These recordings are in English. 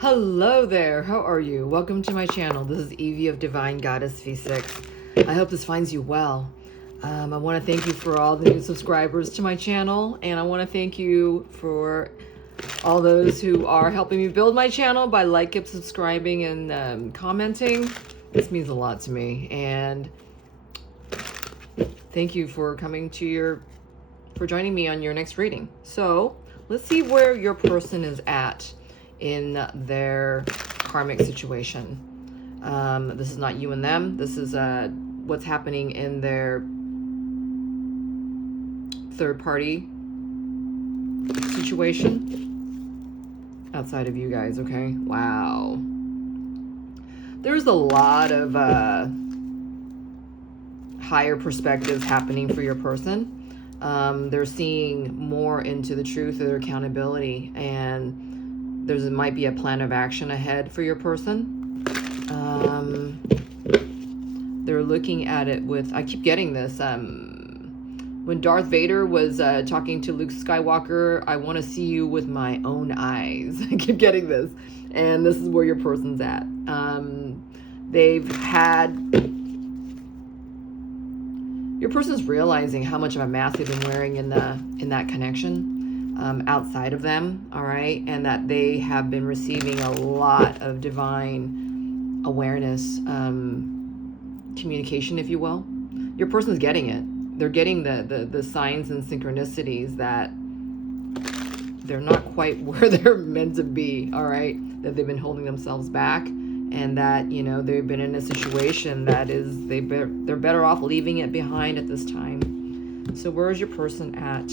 Hello there, how are you? Welcome to my channel. This is Evie of Divine Goddess V6. I hope this finds you well. I want to thank you for all the new subscribers to my channel, and I want to thank you for all those who are helping me build my channel by liking, subscribing, and commenting. This means a lot to me, and thank you for joining me on your next reading. So let's see where your person is at in their karmic situation. This is not you and them. This is what's happening in their third party situation outside of you guys. Okay, wow, there's a lot of higher perspectives happening for your person. They're seeing more into the truth of their accountability, and might be a plan of action ahead for your person. They're looking at it with, I keep getting this, when Darth Vader was talking to Luke Skywalker, I want to see you with my own eyes. I keep getting this, and this is where your person's at. Your person's realizing how much of a mask they've been wearing in that connection. Outside of them, all right, and that they have been receiving a lot of divine awareness, communication, if you will. Your person's getting it. They're getting the signs and synchronicities that they're not quite where they're meant to be, all right, that they've been holding themselves back, and that, you know, they've been in a situation that is, they're better off leaving it behind at this time. So where is your person at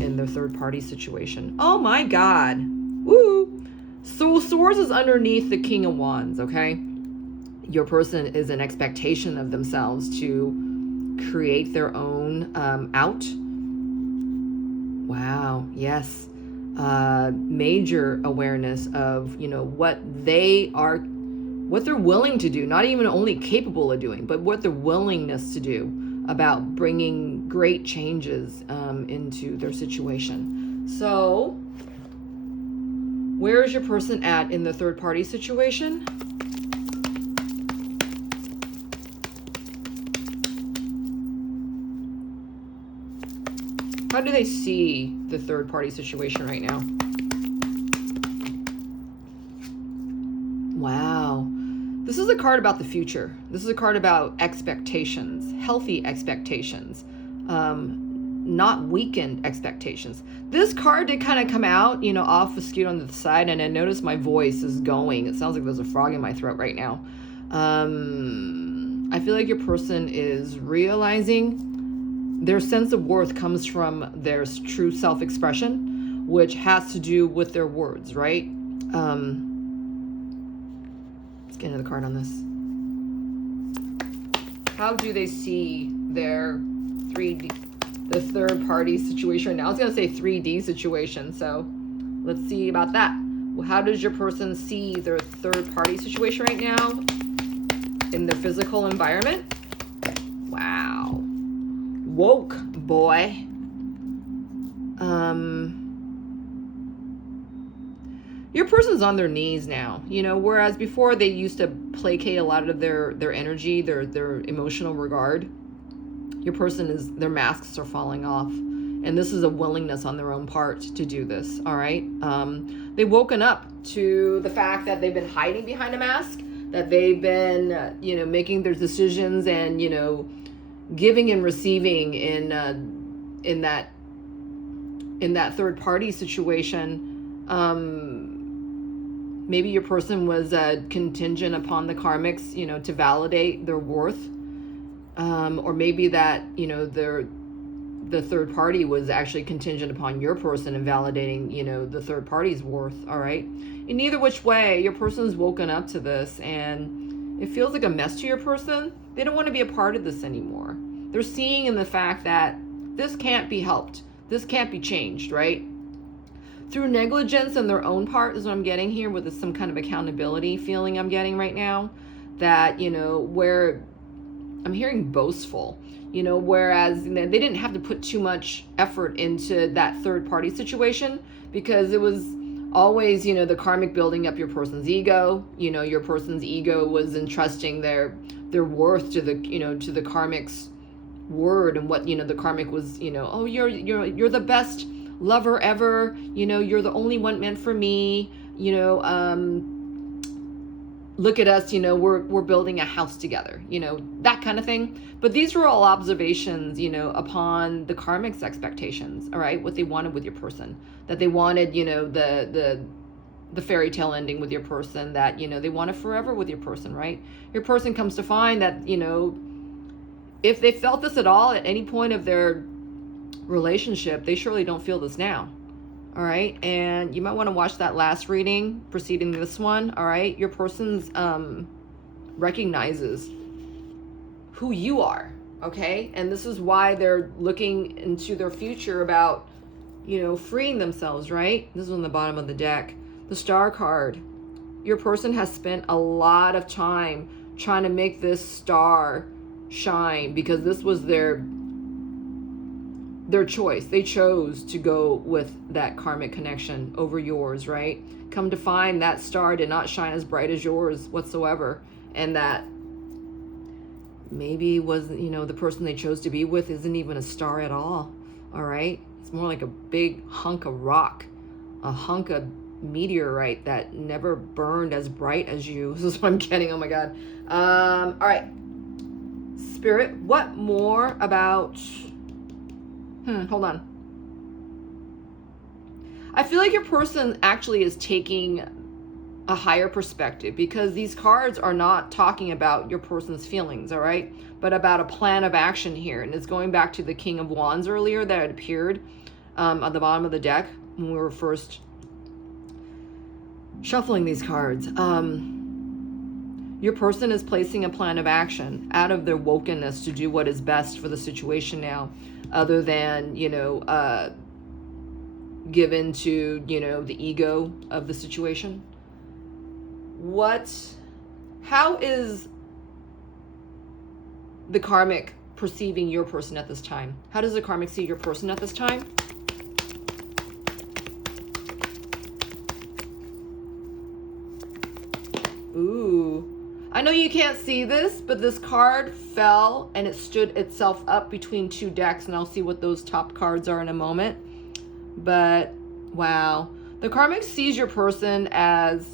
in their third party situation? Oh my God. Woo. So swords is underneath the King of Wands, okay? Your person is in expectation of themselves to create their own out. Wow. Yes. Major awareness of, you know, what they're willing to do, not even only capable of doing, but what their willingness to do about bringing great changes into their situation. So where is your person at in the third party situation? How do they see the third party situation right now? Wow. This is a card about the future. This is a card about expectations, healthy expectations, not weakened expectations. This card did kind of come out, you know, off skewed on the side, and I noticed my voice is going. It sounds like there's a frog in my throat right now. I feel like your person is realizing their sense of worth comes from their true self-expression, which has to do with their words, right? Let's get another card on this. How do they see their the third party situation right now? I was going to say 3D situation, so let's see about that. Well, how does your person see their third party situation right now in the physical environment? Wow. Woke, boy. Your person's on their knees now, you know, whereas before they used to placate a lot of their energy, their emotional regard. Your person their masks are falling off, and this is a willingness on their own part to do this, all right? They've woken up to the fact that they've been hiding behind a mask, that they've been, you know, making their decisions and, you know, giving and receiving in that third party situation. Maybe your person was contingent upon the karmics, you know, to validate their worth. Or maybe that, you know, the third party was actually contingent upon your person and validating, you know, the third party's worth, all right? In either which way, your person's woken up to this, and it feels like a mess to your person. They don't want to be a part of this anymore. They're seeing in the fact that this can't be helped. This can't be changed, right? Through negligence on their own part is what I'm getting here, with some kind of accountability feeling I'm getting right now. That, you know, where I'm hearing boastful, you know, whereas they didn't have to put too much effort into that third party situation because it was Always, the karmic building up your person's ego. Your person's ego was entrusting their worth to the karmic's word, and what the karmic was, oh, you're the best lover ever, you're the only one meant for me, look at us, we're building a house together, that kind of thing. But these were all observations, upon the karmic's expectations, all right, what they wanted with your person, that they wanted, the fairy tale ending with your person, that, they wanted forever with your person, right? Your person comes to find that, if they felt this at all at any point of their relationship, they surely don't feel this now. All right. And you might want to watch that last reading preceding this one. All right. Your person's recognizes who you are. Okay. And this is why they're looking into their future about, freeing themselves. Right. This is on the bottom of the deck. The Star card. Your person has spent a lot of time trying to make this star shine, because this was their choice. They chose to go with that karmic connection over yours, right? Come to find that star did not shine as bright as yours whatsoever, and that maybe was, the person they chose to be with isn't even a star at all. All right, it's more like a big hunk of rock, a hunk of meteorite that never burned as bright as you. This is what I'm getting. Oh my God. All right, Spirit, what more about hold on. I feel like your person actually is taking a higher perspective, because these cards are not talking about your person's feelings, all right, but about a plan of action here. And it's going back to the King of Wands earlier that had appeared on the bottom of the deck when we were first shuffling these cards. Your person is placing a plan of action out of their wokenness to do what is best for the situation now, other than, given to, the ego of the situation. How is the karmic perceiving your person at this time? How does the karmic see your person at this time? Ooh. I know you can't see this, but this card fell and it stood itself up between two decks, and I'll see what those top cards are in a moment. But wow, the karmic sees your person as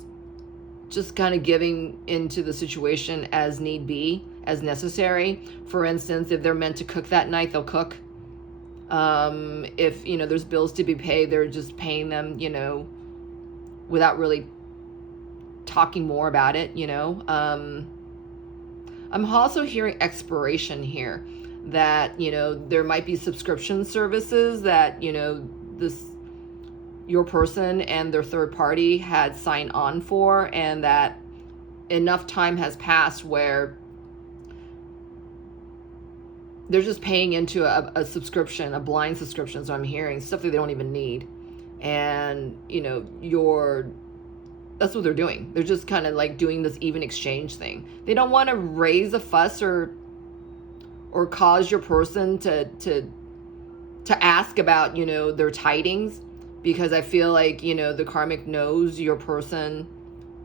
just kind of giving into the situation as need be, as necessary. For instance, if they're meant to cook that night, they'll cook. If, there's bills to be paid, they're just paying them, without really talking more about it, I'm also hearing expiration here, that, there might be subscription services that, your person and their third party had signed on for, and that enough time has passed where they're just paying into a subscription, a blind subscription. So I'm hearing stuff that they don't even need. And, that's what they're doing. They're just kind of like doing this even exchange thing. They don't want to raise a fuss or cause your person to ask about, their tidings, because I feel like, the karmic knows your person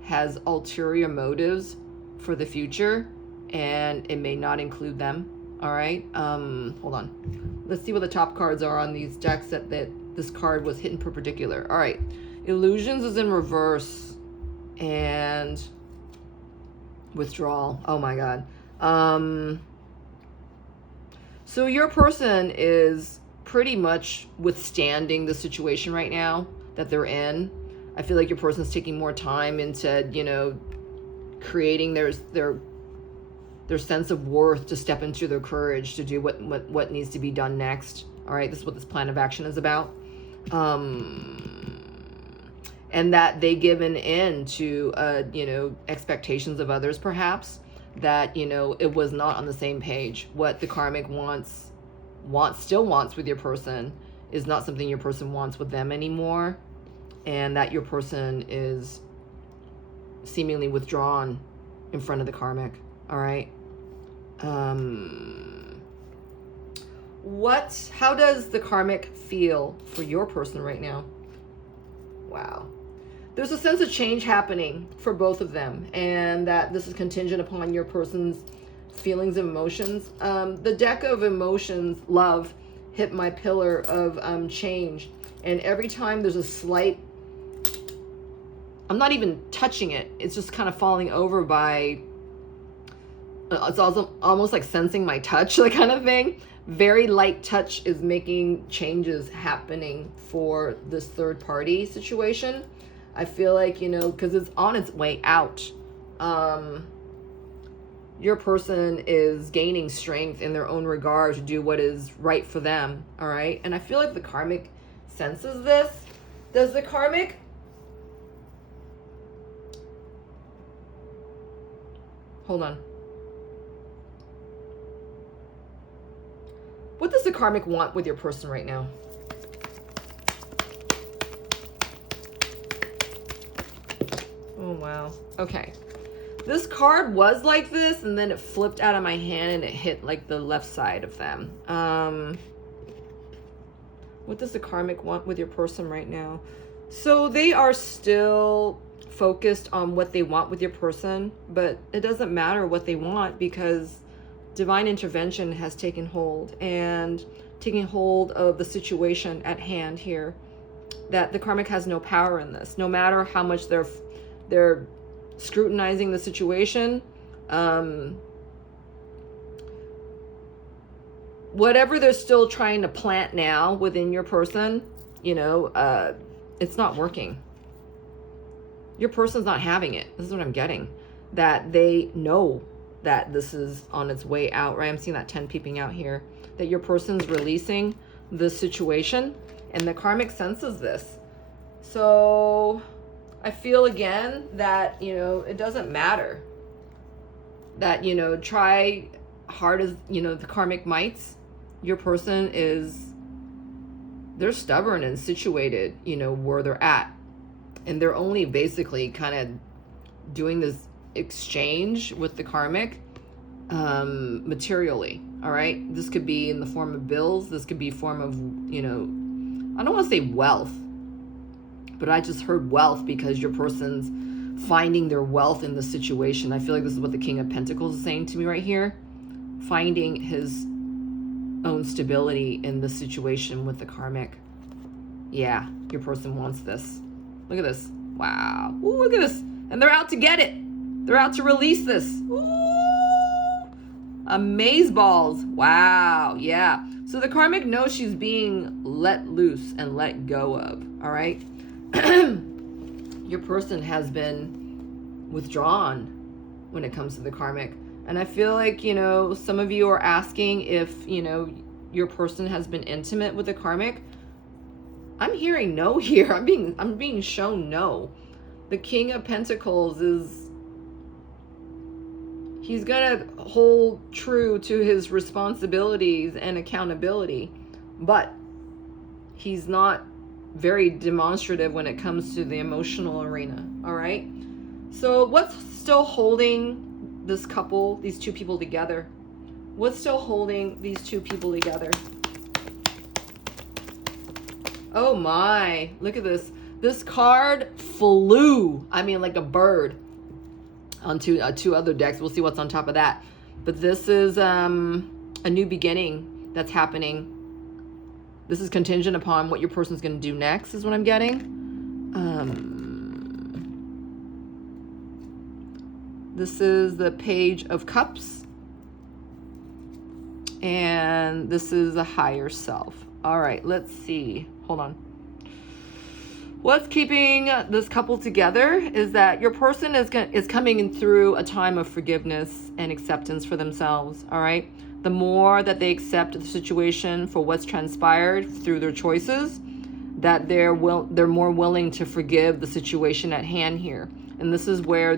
has ulterior motives for the future, and it may not include them. All right. Hold on. Let's see what the top cards are on these decks that this card was hidden perpendicular. All right. Illusions is in reverse. And withdrawal. Oh my God. So your person is pretty much withstanding the situation right now that they're in. I feel like your person's taking more time into, creating their sense of worth to step into their courage to do what needs to be done next. All right. This is what this plan of action is about. And that they given in to, expectations of others, perhaps, that, it was not on the same page. What the karmic still wants with your person is not something your person wants with them anymore. And that your person is seemingly withdrawn in front of the karmic. All right. How does the karmic feel for your person right now? Wow. there's a sense of change happening for both of them, and that this is contingent upon your person's feelings and emotions. The deck of emotions, love, hit my pillar of change, and every time there's a slight, I'm not even touching it, it's just kind of falling over by, it's also almost like sensing my touch, that kind of thing. Very light touch is making changes happening for this third party situation. I feel like, you know, because it's on its way out. Your person is gaining strength in their own regard to do what is right for them. All right. And I feel like the karmic senses this. Does the karmic? Hold on. What does the karmic want with your person right now? Oh, wow. Okay. This card was like this, and then it flipped out of my hand and it hit like the left side of them. What does the karmic want with your person right now? So they are still focused on what they want with your person, but it doesn't matter what they want because divine intervention has taken hold, and taking hold of the situation at hand here, that the karmic has no power in this. No matter how much they're scrutinizing the situation, whatever they're still trying to plant now within your person, you know, it's not working. Your person's not having it. This is what I'm getting. That they know that this is on its way out, right? I'm seeing that 10 peeping out here. That your person's releasing the situation, and the karmic senses this. So I feel again that, you know, it doesn't matter. That, you know, try hard as, you know, the karmic mites, your person is, they're stubborn and situated, you know, where they're at. And they're only basically kind of doing this exchange with the karmic materially. All right. This could be in the form of bills. This could be form of, you know, I don't want to say wealth, but I just heard wealth because your person's finding their wealth in the situation. I feel like this is what the King of Pentacles is saying to me right here. Finding his own stability in the situation with the karmic. Yeah, your person wants this. Look at this. Wow. Ooh, look at this. And they're out to get it. They're out to release this. Ooh. Amazeballs. Wow. Yeah. So the karmic knows she's being let loose and let go of. All right. Your person has been withdrawn when it comes to the karmic. And I feel like, you know, some of you are asking if, you know, your person has been intimate with the karmic. I'm hearing no here. I'm being shown no. The King of Pentacles is, he's gonna hold true to his responsibilities and accountability, but he's not very demonstrative when it comes to the emotional arena. All right. So what's still holding this couple, these two people together? What's still holding these two people together? Oh my, look at this. This card flew, I mean like a bird, onto two other decks. We'll see what's on top of that. But this is a new beginning that's happening. This is contingent upon what your person's going to do next, is what I'm getting. This is the Page of Cups. And this is a higher self. All right, let's see. Hold on. What's keeping this couple together is that your person is coming in through a time of forgiveness and acceptance for themselves. All right. The more that they accept the situation for what's transpired through their choices, that they're more willing to forgive the situation at hand here. And this is where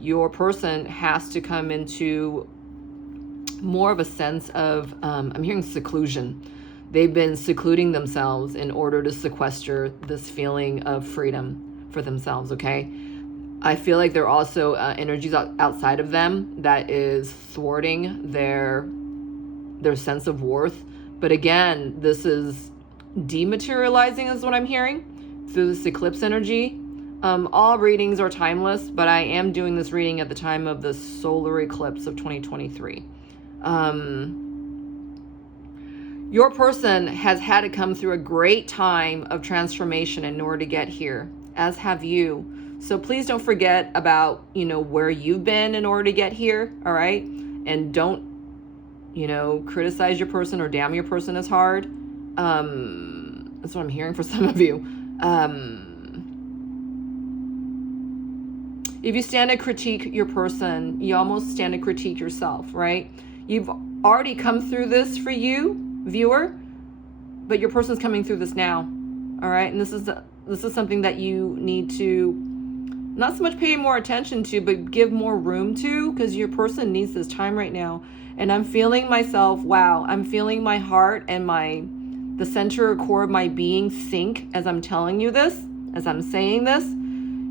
your person has to come into more of a sense of, I'm hearing seclusion. They've been secluding themselves in order to sequester this feeling of freedom for themselves, okay? I feel like there are also energies outside of them that is thwarting their sense of worth. But again, this is dematerializing is what I'm hearing through this eclipse energy. All readings are timeless, but I am doing this reading at the time of the solar eclipse of 2023. Your person has had to come through a great time of transformation in order to get here, as have you. So please don't forget about, where you've been in order to get here, all right? And don't, criticize your person or damn your person as hard. That's what I'm hearing for some of you. If you stand to critique your person, you almost stand to critique yourself, right? You've already come through this for you, viewer, but your person's coming through this now, all right? And this is something that you need to not so much pay more attention to, but give more room to, because your person needs this time right now. And I'm feeling myself, I'm feeling my heart and the center or core of my being sink as I'm telling you this, as I'm saying this.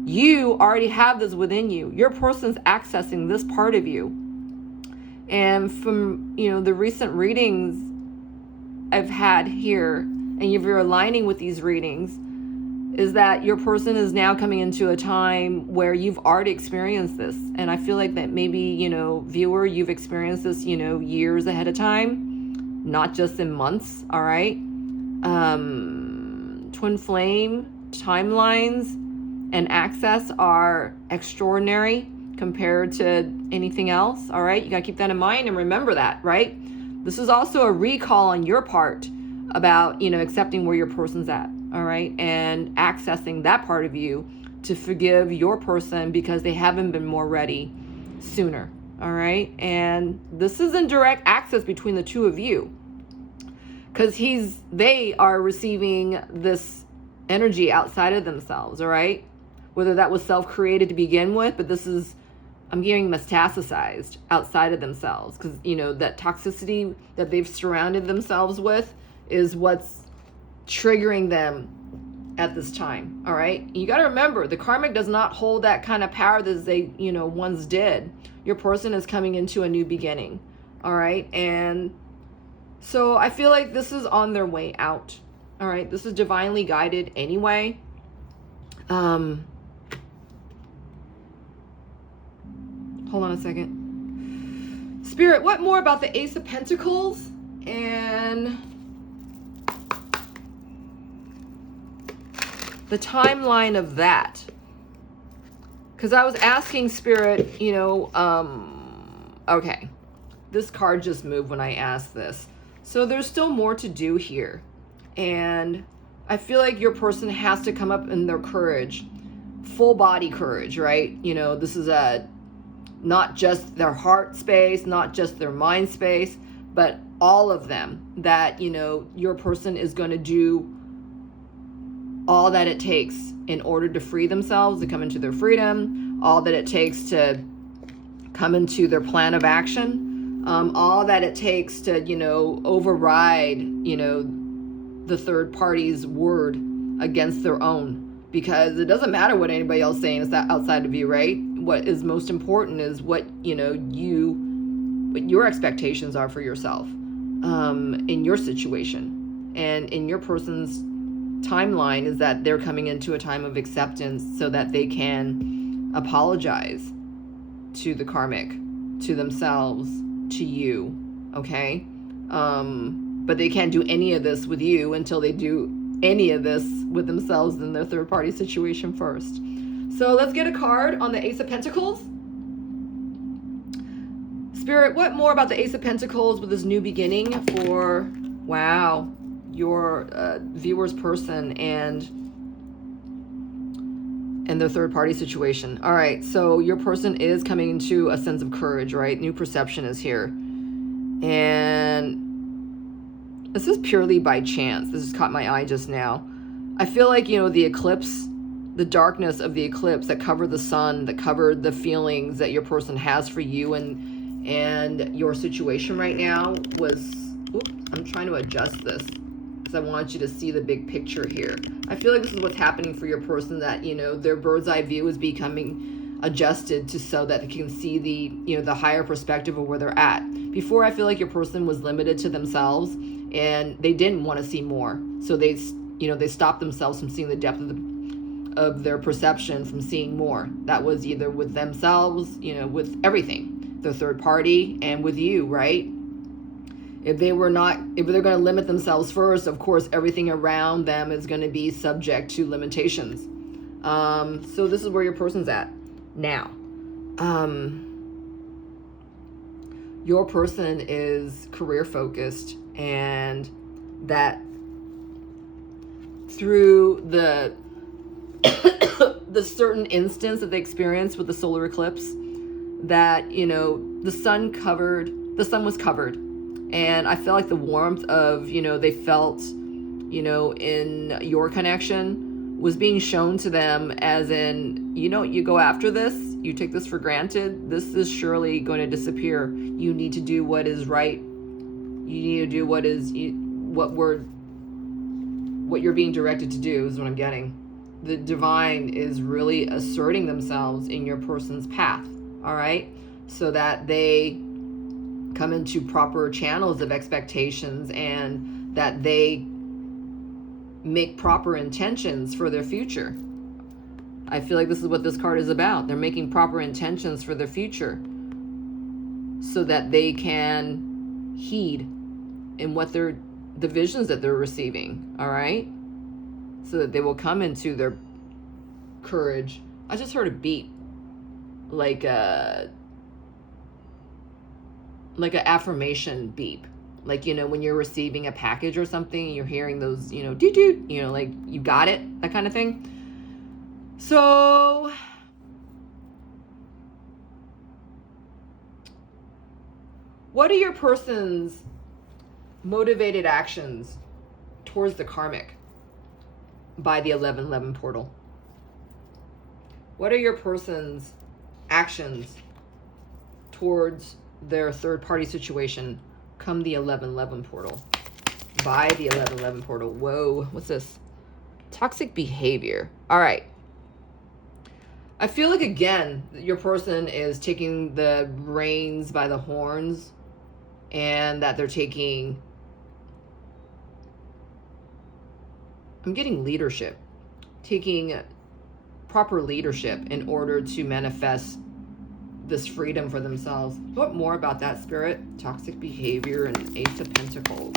You already have this within you. Your person's accessing this part of you. And from, the recent readings I've had here, and if you're aligning with these readings, is that your person is now coming into a time where you've already experienced this. And I feel like that maybe, viewer, you've experienced this, years ahead of time, not just in months, all right? Twin flame timelines and access are extraordinary compared to anything else, all right? You got to keep that in mind and remember that, right? This is also a recall on your part about, accepting where your person's at, all right? And accessing that part of you to forgive your person because they haven't been more ready sooner, all right? And this is in direct access between the two of you because they are receiving this energy outside of themselves, all right? Whether that was self-created to begin with, but I'm getting metastasized outside of themselves because, that toxicity that they've surrounded themselves with is what's triggering them at this time, all right? You got to remember, the karmic does not hold that kind of power that they, once did. Your person is coming into a new beginning, all right? And so I feel like this is on their way out, all right? This is divinely guided anyway. Hold on a second. Spirit, what more about the Ace of Pentacles and the timeline of that? Because I was asking Spirit, okay, this card just moved when I asked this. So there's still more to do here. And I feel like your person has to come up in their courage, full body courage, right? This is not just their heart space, not just their mind space, but all of them that, your person is going to do all that it takes in order to free themselves, to come into their freedom, all that it takes to come into their plan of action, all that it takes to, override, the third party's word against their own, because it doesn't matter what anybody else is saying is that outside of you, right? What is most important is what, what your expectations are for yourself, in your situation and in your person's timeline is that they're coming into a time of acceptance so that they can apologize to the karmic, to themselves, to you, okay? But they can't do any of this with you until they do any of this with themselves in their third party situation first. So let's get a card on the Ace of Pentacles. Spirit, what more about the Ace of Pentacles with this new beginning for, your viewer's person and their third party situation? All right, so your person is coming into a sense of courage, right? New perception is here. And this is purely by chance. This has caught my eye just now. I feel like, the eclipse, the darkness of the eclipse that covered the sun, that covered the feelings that your person has for you and your situation right now was, I'm trying to adjust this because I want you to see the big picture here. I feel like this is what's happening for your person, that, their bird's eye view is becoming adjusted to so that they can see the higher perspective of where they're at. Before, I feel like your person was limited to themselves and they didn't want to see more. So they stopped themselves from seeing the depth of their perception from seeing more. That was either with themselves, with everything, the third party, and with you, right? If they're going to limit themselves first, of course, everything around them is going to be subject to limitations. So this is where your person's at now. Your person is career focused, and that through the the certain instance that they experienced with the solar eclipse, that the sun was covered, and I feel like the warmth of they felt in your connection was being shown to them, as in you go after this, you take this for granted, this is surely going to disappear. You need to do what is right. You need to do what you're being directed to do, is what I'm getting. The divine is really asserting themselves in your person's path, all right? So that they come into proper channels of expectations, and that they make proper intentions for their future. I feel like this is what this card is about. They're making proper intentions for their future so that they can heed in the visions that they're receiving, all right? So that they will come into their courage. I just heard a beep, like a affirmation beep, like when you're receiving a package or something, you're hearing those doot doot, like you got it, that kind of thing. So what are your person's motivated actions towards the karmic by the 1111 portal? What are your person's actions towards their third party situation come the 1111 portal? By the 1111 portal. Whoa, what's this? Toxic behavior. All right. I feel like, again, your person is taking the reins by the horns, and that they're taking, I'm getting leadership, taking proper leadership in order to manifest this freedom for themselves. What more about that, Spirit? Toxic behavior and Ace of Pentacles.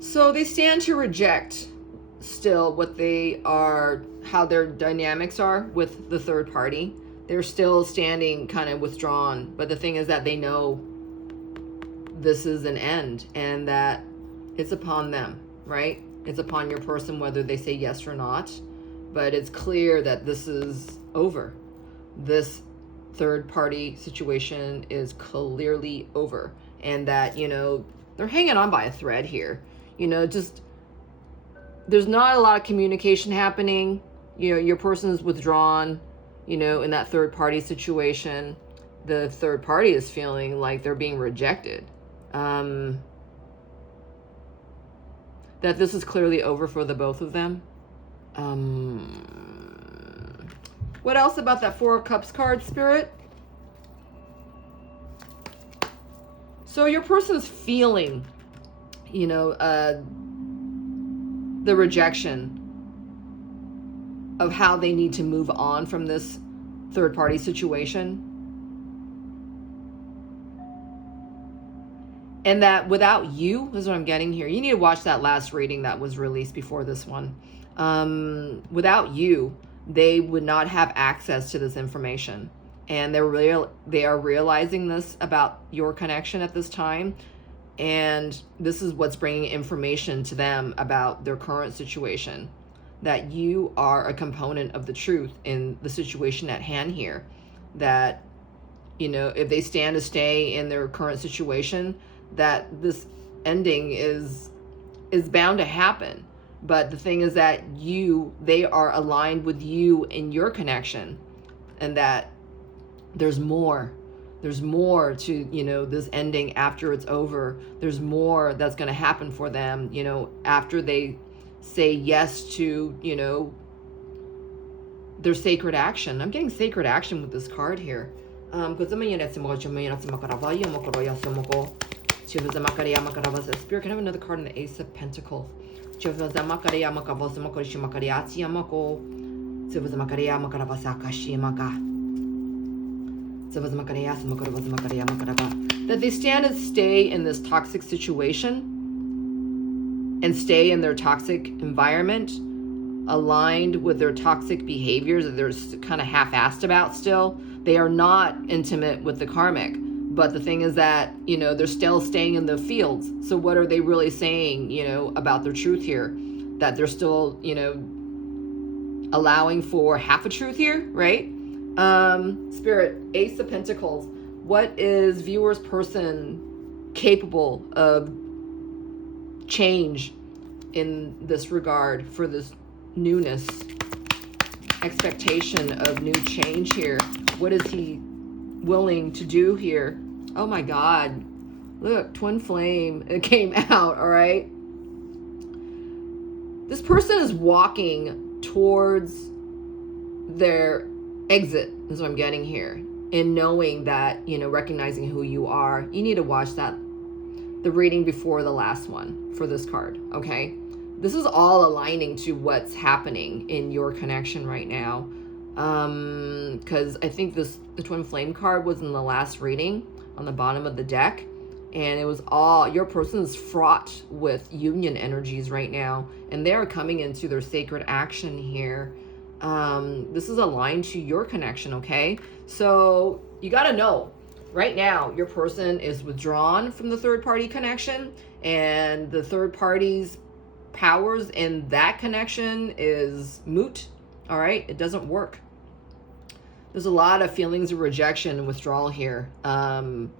So they stand to reject still what they are, how their dynamics are with the third party. They're still standing kind of withdrawn. But the thing is that they know this is an end, and that it's upon them, right? It's upon your person whether they say yes or not. But it's clear that this is over. This third party situation is clearly over. And that, they're hanging on by a thread here. Just there's not a lot of communication happening. Your person is withdrawn, in that third party situation. The third party is feeling like they're being rejected. That this is clearly over for the both of them. What else about that Four of Cups card, Spirit? So your person's feeling the rejection of how they need to move on from this third party situation. And that without you, is what I'm getting here. You need to watch that last reading that was released before this one. Without you, they would not have access to this information. And they are realizing this about your connection at this time. And this is what's bringing information to them about their current situation. That you are a component of the truth in the situation at hand here. That, if they stand to stay in their current situation, that this ending is bound to happen. But the thing is that they are aligned with you in your connection. And that there's more to this ending after it's over. There's more that's going to happen for them after they say yes to their sacred action. I'm getting sacred action with this card here. Spirit, can I have another card in the Ace of Pentacles? That they stand and stay in this toxic situation and stay in their toxic environment, aligned with their toxic behaviors that they're kind of half-assed about still. They are not intimate with the karmic. But the thing is that, they're still staying in the fields. So what are they really saying, about their truth here? That they're still, allowing for half a truth here, right? Spirit, Ace of Pentacles. What is viewer's person capable of change in this regard for this newness? Expectation of new change here. What is he willing to do here? Oh my God. Look, twin flame. It came out, all right? This person is walking towards their exit, is what I'm getting here. And knowing that, recognizing who you are. You need to watch the reading before the last one for this card, okay? This is all aligning to what's happening in your connection right now. Because I think the twin flame card was in the last reading on the bottom of the deck, and it was all, your person is fraught with union energies right now, and they are coming into their sacred action here. This is aligned to your connection, okay? So you got to know right now your person is withdrawn from the third party connection, and the third party's powers in that connection is moot. All right, it doesn't work. There's a lot of feelings of rejection and withdrawal here. And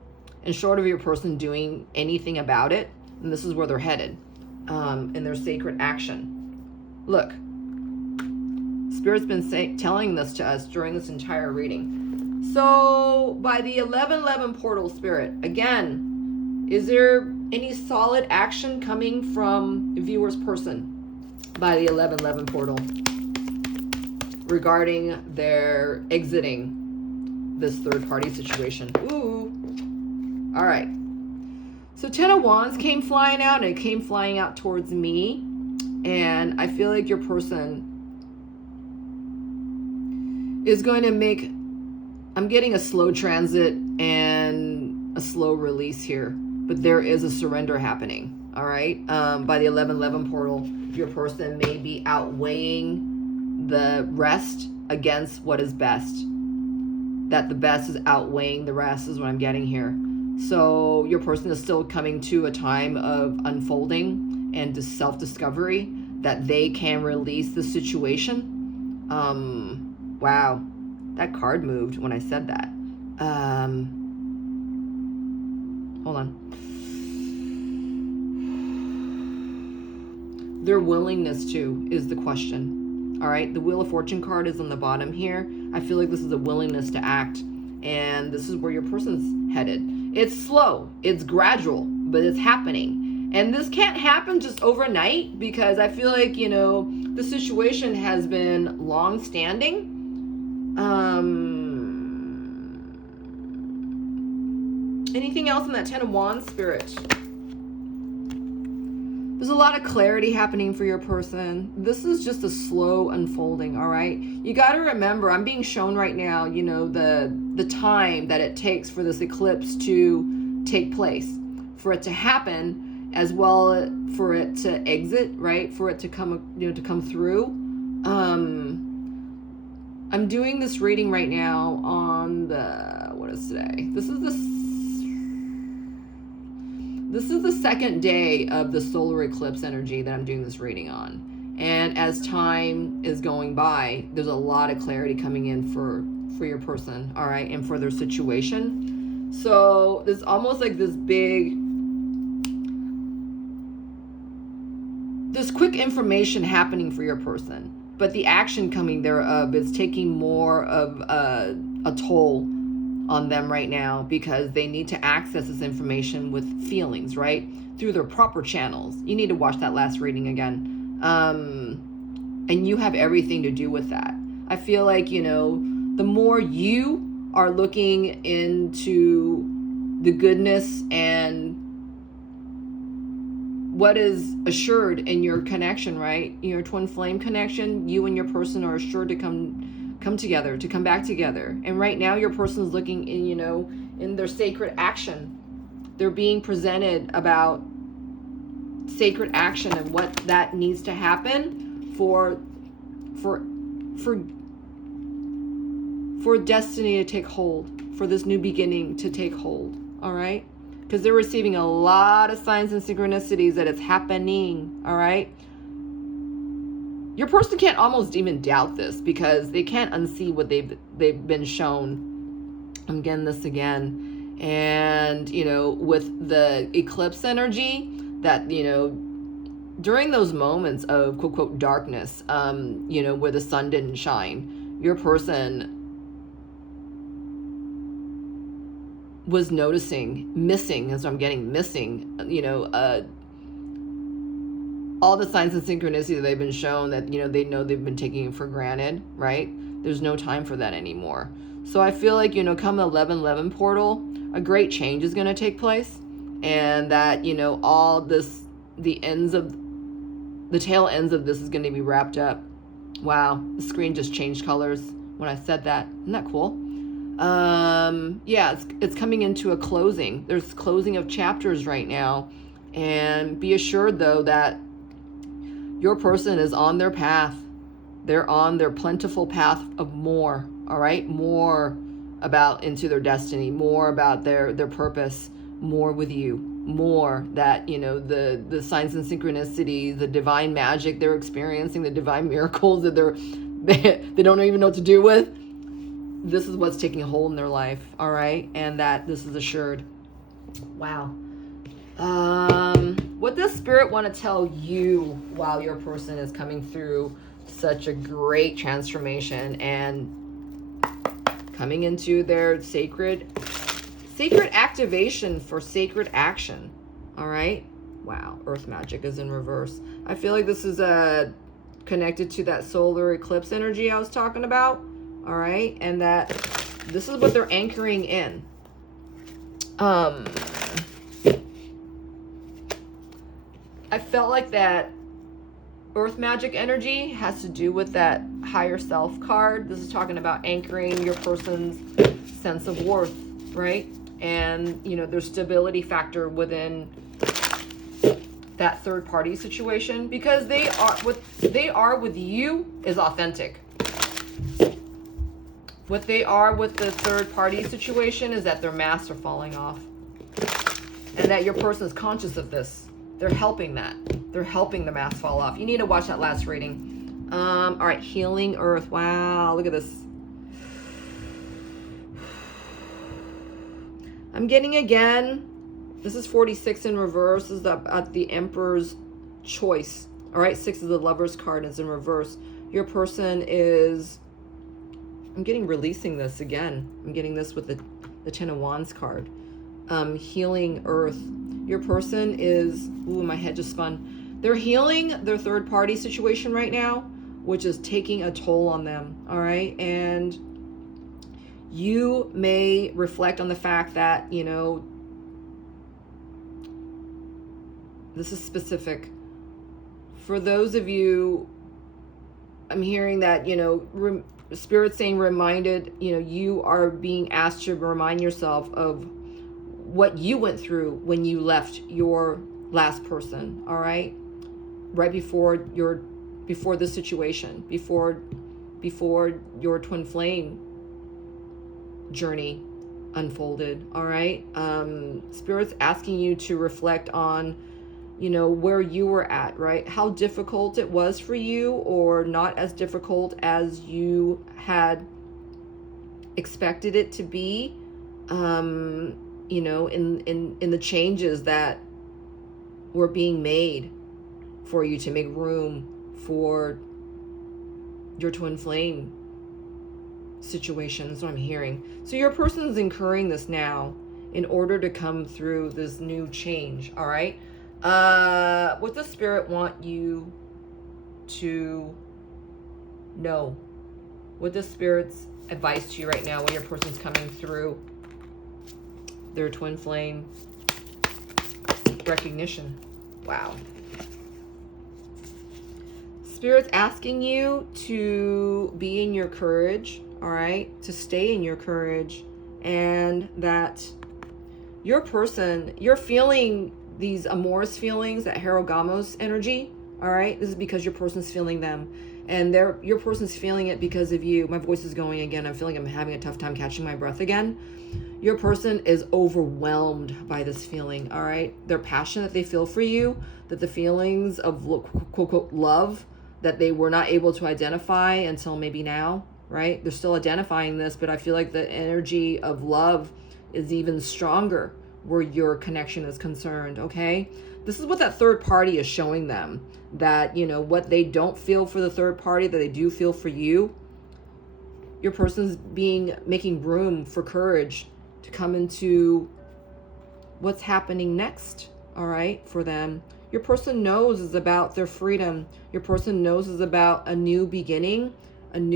short of your person doing anything about it, and this is where they're headed, in their sacred action. Look, Spirit's been telling this to us during this entire reading. So by the 1111 portal, Spirit, again, is there any solid action coming from the viewer's person by the 1111 portal regarding their exiting this third party situation? Ooh. All right. So 10 of Wands came flying out, and it came flying out towards me. And I feel like your person is going to make, I'm getting a slow transit and a slow release here. But there is a surrender happening. All right. By the 1111 portal, your person may be outweighing the rest against what is best. That the best is outweighing the rest is what I'm getting here. So your person is still coming to a time of unfolding and self-discovery that they can release the situation. Wow, that card moved when I said that. Hold on. Their willingness to is the question. All right, the Wheel of Fortune card is on the bottom here. I feel like this is a willingness to act, and this is where your person's headed. It's slow, it's gradual, but it's happening. And this can't happen just overnight, because I feel like, the situation has been long-standing. Anything else in that 10 of Wands, Spirit? There's a lot of clarity happening for your person. This is just a slow unfolding, all right? You got to remember, I'm being shown right now, the time that it takes for this eclipse to take place, for it to happen, as well for it to exit, right? For it to come, to come through. I'm doing this reading right now on the, what is today? This is the second day of the solar eclipse energy that I'm doing this reading on. And as time is going by, there's a lot of clarity coming in for your person, all right, and for their situation. So there's almost like this quick information happening for your person, but the action coming thereof is taking more of a toll on them right now, because they need to access this information with feelings, right? Through their proper channels. You need to watch that last reading again. And you have everything to do with that. I feel like, you know, the more you are looking into the goodness and what is assured in your connection, right? Your twin flame connection, you and your person are assured to come together, to come back together. And right now your person is looking in, you know, in their sacred action. They're being presented about sacred action and what that needs to happen for destiny to take hold, for this new beginning to take hold. All right? Because they're receiving a lot of signs and synchronicities that it's happening. All right? Your person can't almost even doubt this because they can't unsee what they've been shown. I'm getting this again. And, you know, with the eclipse energy, that, you know, during those moments of quote, quote, darkness, you know, where the sun didn't shine, your person was noticing, missing, as I'm getting missing, you know, all the signs and synchronicity that they've been shown that, you know they've been taking for granted, right? There's no time for that anymore. So I feel like, you know, come the 11/11 portal, a great change is going to take place, and that, you know, all this, the tail ends of this is going to be wrapped up. Wow, the screen just changed colors when I said that. Isn't that cool? Yeah, it's coming into a closing. There's closing of chapters right now, and be assured though that your person is on their path. They're on their plentiful path of more. All right, more about into their destiny, more about their purpose, more with you, more that, you know, the signs and synchronicities, the divine magic they're experiencing, the divine miracles that they don't even know what to do with. This is what's taking hold in their life, all right? And that this is assured. Wow. What does Spirit want to tell you while your person is coming through such a great transformation and coming into their sacred activation for sacred action, all right? Wow, Earth magic is in reverse. I feel like this is connected to that solar eclipse energy I was talking about. All right, and that this is what they're anchoring in. I felt like that Earth magic energy has to do with that higher self card. This is talking about anchoring your person's sense of worth, right? And, you know, their stability factor within that third party situation, because what they are with you is authentic. What they are with the third party situation is that their masks are falling off. And that your person is conscious of this. They're helping that. They're helping the mask fall off. You need to watch that last reading. All right, healing earth. Wow, look at this. I'm getting again. This is 46 in reverse. This is at the Emperor's choice. All right, 6 is the Lover's card. It's in reverse. Your person is... I'm getting releasing this again. I'm getting this with the Ten of Wands card. Healing earth. Your person is... Ooh, my head just spun. They're healing their third party situation right now, which is taking a toll on them. All right. And you may reflect on the fact that, you know, this is specific. For those of you, I'm hearing that, you know, Spirit saying reminded, you know, you are being asked to remind yourself of what you went through when you left your last person, all right? Right before this situation, before your twin flame journey unfolded, all right? Spirit's asking you to reflect on, you know, where you were at, right? How difficult it was for you, or not as difficult as you had expected it to be, you know, in the changes that were being made for you to make room for your twin flame situation. That's what I'm hearing. So your person's incurring this now in order to come through this new change, all right? What does Spirit want you to know What does Spirit's advice to you right now when your person's coming through their twin flame? Recognition. Wow. Spirit's asking you to be in your courage, all right? To stay in your courage, and that your person, you're feeling these amorous feelings, that Herogamos energy, all right? This is because your person's feeling them, and your person's feeling it because of you. My voice is going again. I'm feeling I'm having a tough time catching my breath again. Your person is overwhelmed by this feeling, all right? Their passion that they feel for you, that the feelings of quote, quote, love that they were not able to identify until maybe now, right? They're still identifying this, but I feel like the energy of love is even stronger where your connection is concerned, okay? This is what that third party is showing them, that, you know, what they don't feel for the third party, that they do feel for you. Your person's making room for courage to come into what's happening next, all right, for them. Your person knows is about their freedom. Your person knows is about a new beginning, I'm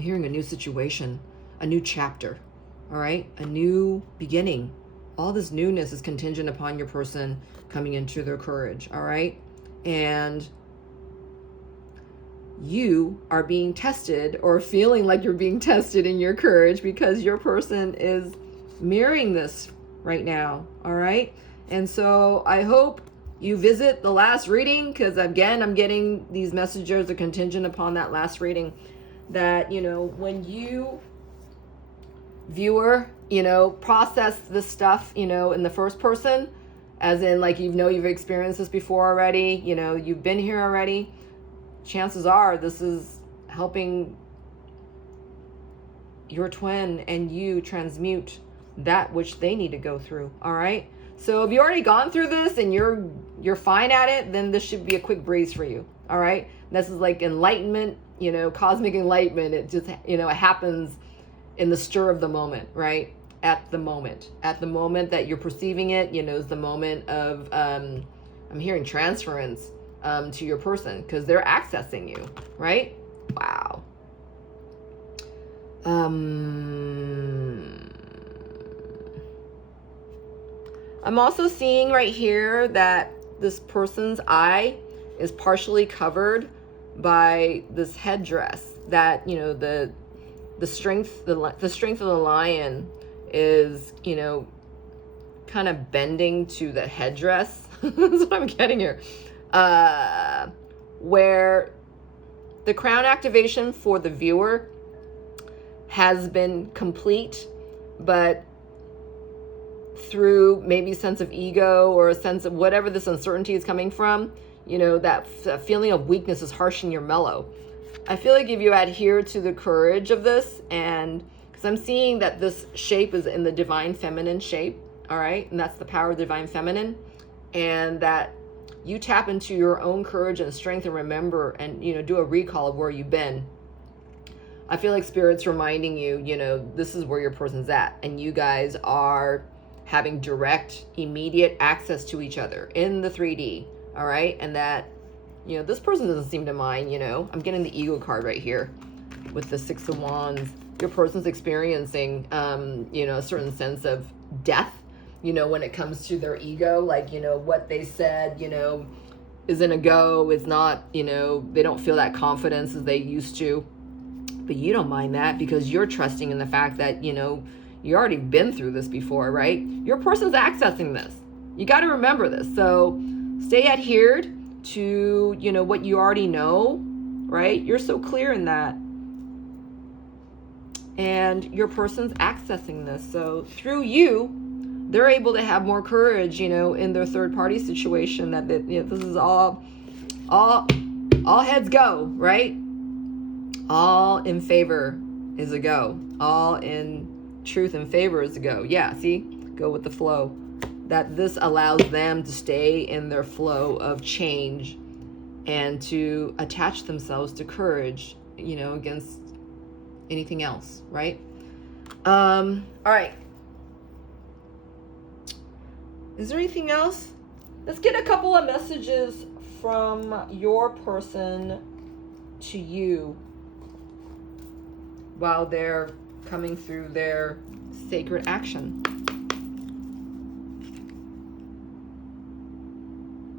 hearing a new situation, a new chapter, all right, a new beginning. All this newness is contingent upon your person coming into their courage, all right? And you are being tested, or feeling like you're being tested in your courage, because your person is mirroring this right now, all right? And so I hope you visit the last reading, because again, I'm getting these messages that are contingent upon that last reading, that, you know, when you, viewer, you know, process this stuff, you know, in the first person, as in like, you've experienced this before already, you know, you've been here already, chances are this is helping your twin and you transmute that which they need to go through, all right? So if you already gone through this and you're fine at it, then this should be a quick breeze for you, all right? This is like enlightenment, you know, cosmic enlightenment. It just, you know, it happens in the stir of the moment, right? At the moment that you're perceiving it, you know, is the moment of, I'm hearing transference to your person, because they're accessing you, right? Wow. I'm also seeing right here that this person's eye is partially covered by this headdress, that, you know, the strength of the lion is, you know, kind of bending to the headdress. That's what I'm getting here. Where the crown activation for the viewer has been complete, but through maybe sense of ego or a sense of whatever this uncertainty is coming from, you know, that feeling of weakness is harshing your mellow. I feel like if you adhere to the courage of this, and because I'm seeing that this shape is in the divine feminine shape, all right, and that's the power of the divine feminine, and that you tap into your own courage and strength and remember and, you know, do a recall of where you've been. I feel like Spirit's reminding you, you know, this is where your person's at, and you guys are having direct, immediate access to each other in the 3D, all right? And that, you know, this person doesn't seem to mind, you know. I'm getting the ego card right here with the 6 of Wands. Your person's experiencing, you know, a certain sense of death, you know, when it comes to their ego, like, you know, what they said, you know, isn't a go, it's not, you know, they don't feel that confidence as they used to. But you don't mind that, because you're trusting in the fact that, you know, you already been through this before, right? Your person's accessing this. You got to remember this. So stay adhered to, you know, what you already know, right? You're so clear in that. And your person's accessing this. So through you, they're able to have more courage, you know, in their third party situation, that you know, this is all heads go, right? All in favor is a go. All in truth and favor is a go. Yeah, see? Go with the flow. That this allows them to stay in their flow of change and to attach themselves to courage, you know, against anything else, right? All right. Is there anything else? Let's get a couple of messages from your person to you. while they're coming through their sacred action.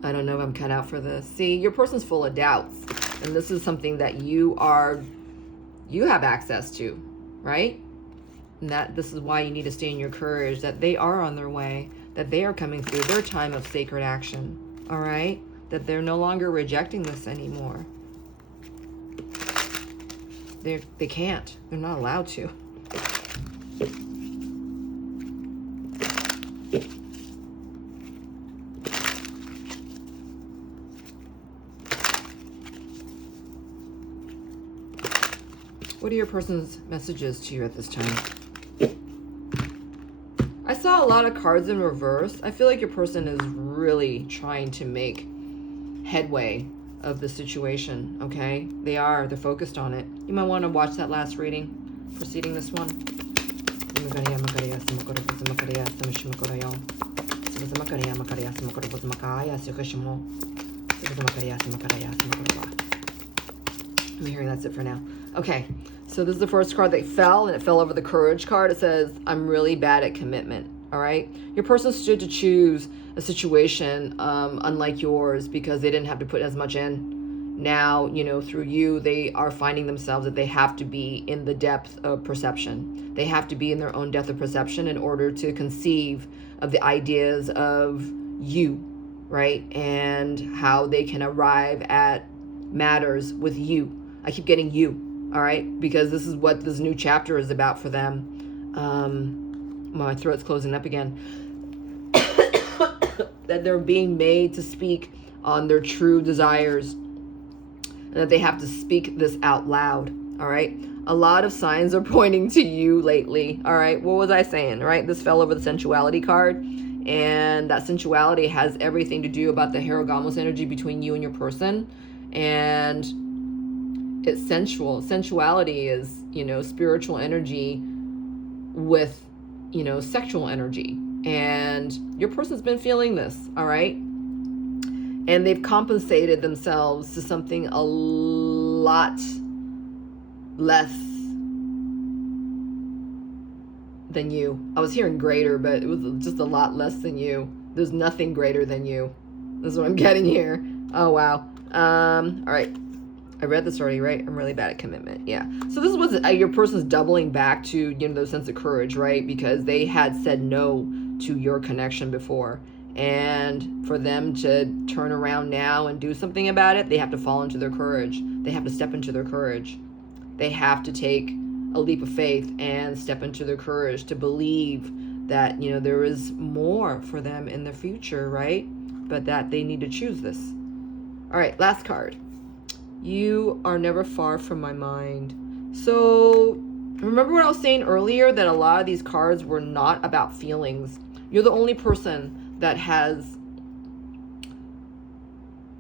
I don't know if I'm cut out for this. See, your person's full of doubts, and this is something that you have access to, right? And that this is why you need to stay in your courage, that they are on their way, that they are coming through their time of sacred action, all right? That they're no longer rejecting this anymore. They can't. They're not allowed to. What are your person's messages to you at this time? I saw a lot of cards in reverse. I feel like your person is really trying to make headway of the situation, okay? They're focused on it. You might want to watch that last reading preceding this one. I'm hearing that's it for now. Okay, so this is the first card that fell, and it fell over the courage card. It says, I'm really bad at commitment, all right? Your person stood to choose a situation unlike yours because they didn't have to put as much in. Now, through you, they are finding themselves that they have to be in the depth of perception. They have to be in their own depth of perception in order to conceive of the ideas of you, right? And how they can arrive at matters with you. I keep getting you, all right? Because this is what this new chapter is about for them. My throat's closing up again. That they're being made to speak on their true desires. And that they have to speak this out loud, all right? A lot of signs are pointing to you lately, all right? What was I saying, right? This fell over the sensuality card. And that sensuality has everything to do about the Hiragamos energy between you and your person. And it's sensual. Sensuality is, spiritual energy with, sexual energy. And your person's been feeling this, all right? And they've compensated themselves to something a lot less than you. I was hearing greater, but it was just a lot less than you. There's nothing greater than you. This is what I'm getting here. Oh, wow. All right. I read this already, right? I'm really bad at commitment. Yeah. So this was your person's doubling back to, their sense of courage, right? Because they had said no to your connection before. And for them to turn around now and do something about it, they have to fall into their courage. They have to step into their courage. They have to take a leap of faith and step into their courage to believe that, there is more for them in the future, right? But that they need to choose this. All right, last card. You are never far from my mind. So remember what I was saying earlier, that a lot of these cards were not about feelings. You're the only person that has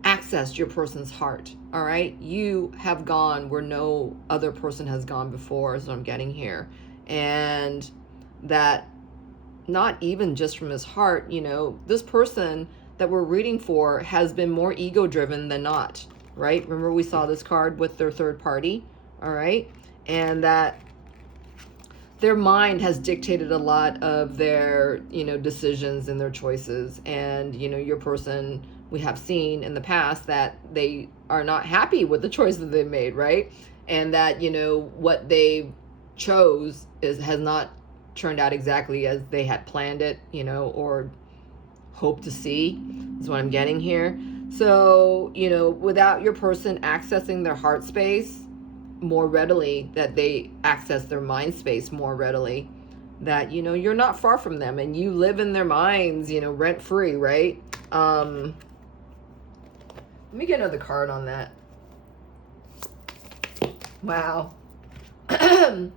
accessed your person's heart, all right? You have gone where no other person has gone before, is what I'm getting here. And that not even just from his heart, this person that we're reading for has been more ego-driven than not, right? Remember we saw this card with their third party, all right? And that their mind has dictated a lot of their, decisions and their choices. And, your person, we have seen in the past that they are not happy with the choices they've made, right? And that, what they chose has not turned out exactly as they had planned it, or hoped to see, is what I'm getting here. So, without your person accessing their heart space more readily, that they access their mind space more readily, that, you're not far from them and you live in their minds, rent free, right? Let me get another card on that. Wow.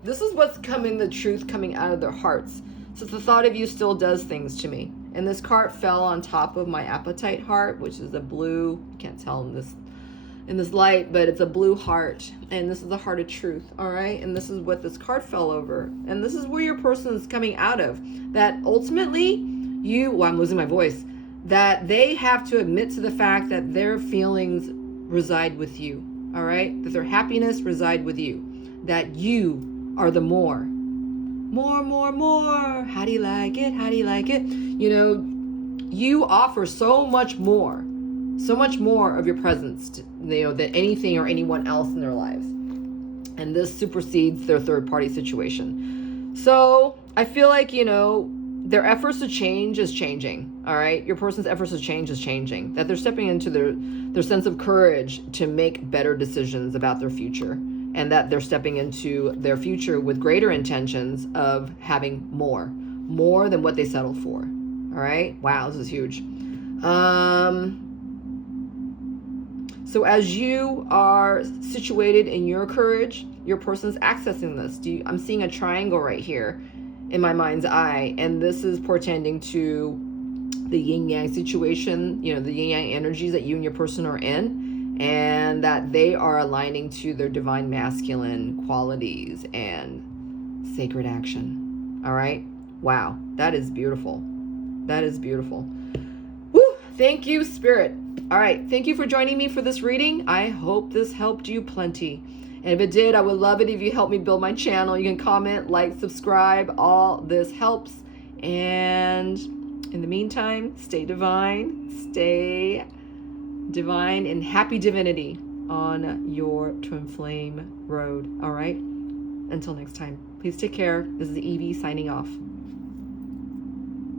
This is what's coming, the truth coming out of their hearts. So the thought of you still does things to me. And this card fell on top of my appetite heart, which is a blue, you can't tell in this light, but it's a blue heart. And this is the heart of truth, all right? And this is what this card fell over. And this is where your person is coming out of. That ultimately, I'm losing my voice, that they have to admit to the fact that their feelings reside with you, all right? That their happiness reside with you. That you are the more. More, more, more. How do you like it? How do you like it? You know, you offer so much more of your presence, than anything or anyone else in their lives. And this supersedes their third party situation. So I feel like, their efforts to change is changing. All right. Your person's efforts to change is changing. That they're stepping into their sense of courage to make better decisions about their future. And that they're stepping into their future with greater intentions of having more than what they settled for. All right. Wow. This is huge. So as you are situated in your courage, your person's accessing this. I'm seeing a triangle right here in my mind's eye, and this is portending to the yin-yang situation, the yin-yang energies that you and your person are in, and that they are aligning to their divine masculine qualities and sacred action. All right? Wow, that is beautiful. That is beautiful. Woo! Thank you, Spirit. All right, thank you for joining me for this reading. I hope this helped you plenty. And if it did, I would love it if you help me build my channel. You can comment, like, subscribe. All this helps. And in the meantime, stay divine and happy divinity on your twin flame road. All right? Until next time, please take care. This is Evie signing off.